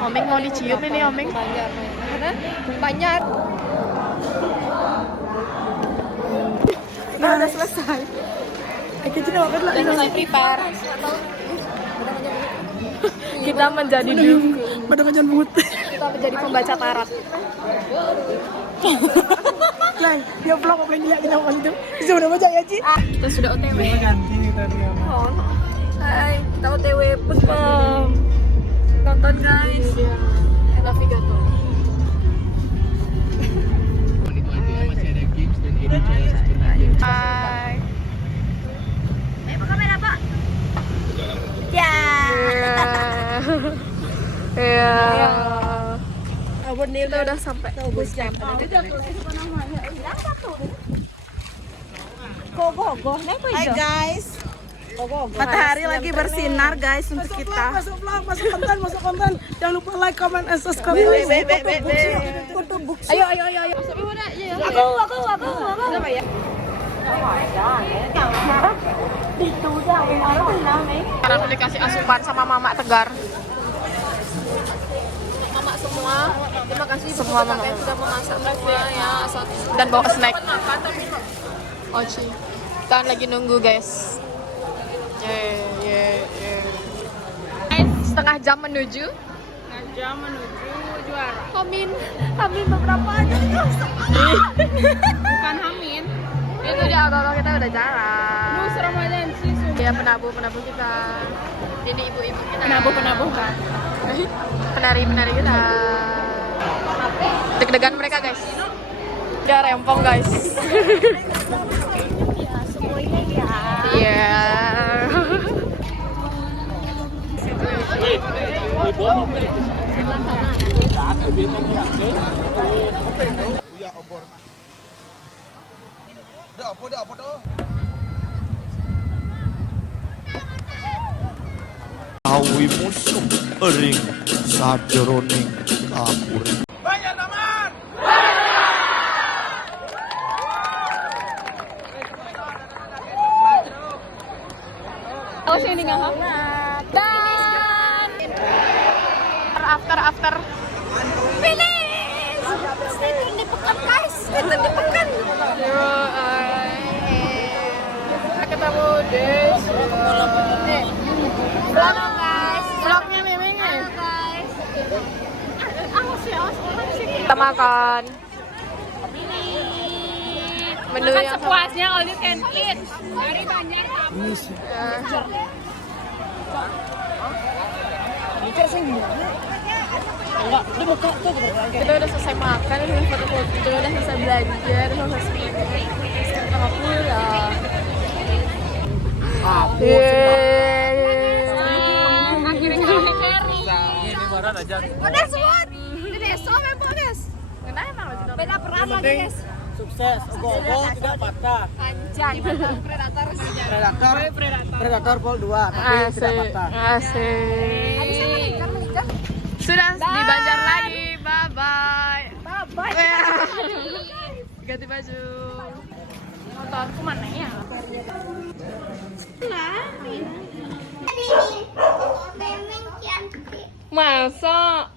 Omeng mau dicium ini Omeng. Karena banyak. Nah, udah selesai. Kita Selesai prepare. Kita menjadi dukun. Pada ngajan but. Kita menjadi pembaca tarot. Lang, dia vlog apa yang dilihat kita pas itu. Sudah baca ya, Ci? Kita sudah OTW. Ganti tadi ya. Oh, hai, kita OTW Puspem. Tonton guys. Navigator. Hai. Apa kamera, Pak? Ya. Iya. Abon Kita udah sampai bus jam. Hai guys. Matahari lagi bersinar guys untuk kita. Masuk konten. Jangan lupa like, comment, and subscribe. Ayo. Aku. Apa ya? Sekarang dikasih asupan sama Mama Tegar. Mama semua. Terima kasih Semua mama yang sudah memasak semua ya. Dan bawa snack. Oci. Kita lagi nunggu guys. Setengah jam menuju juara. Amin beberapa aja. Bukan Hamin. Itu dia kalau kita udah jalan. Terus Ramadan sih. Ya penabuh kita. Ini ibu-ibu kita. Penabuh kan. Penari kita. Deg-degan mereka guys. Dia rempong guys. Semuanya ya. Iya. Awi musuh ering sajeroning kapur. Oh sini nggak ham? Dan After. finish. Itu dipekan guys. Itu dipekan. Ketemu Des. Vlog guys. Vlognya memangnya. Guys. Awas orang sih. Kita makan. Menu Makan yang sepuasnya all you can eat. Dari banyak. Kita udah selesai makan, udah foto-foto, udah selesai belajar, udah selesai sama pulang. Akhirnya kalian carry. Udah semua. Udah soalnya guys. Kenapa? Beda perasa guys. Sukses, ogo-ogo tidak patah. Panjang. Predator saja. Predator Vol 2 tapi tidak patah. Asik. Sudah di Banjar lagi. Bye. Ganti baju. Motorku mana ya? Masa?